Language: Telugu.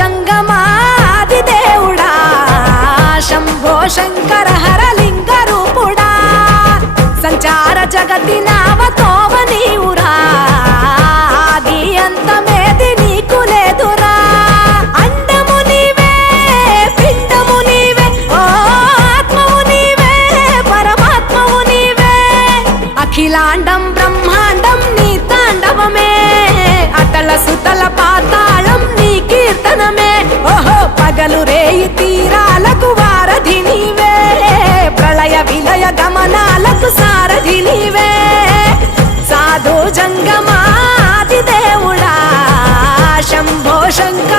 జంగమాది దేవుడా శంభో శంకర హరలింగ రూపుడా సంచార జగతి నావతోవ నీవురా ఆది అంతమేది నీకు లేదురా అండము నీవే పిండము నీవే ఓ ఆత్మవు నీవే పరమాత్మవు నీవే అఖిలాండం బ్రహ్మాండం నీ తాండవమే అతల సుతల పాతాళం నీ కీర్తనమే ఓహో పగలు రేయి తీరాలకు వారధి నీవే ప్రళయ విలయ గమనాలకు సారథి నీవే సాధు జంగమాది దేవుడా శంభో శంకర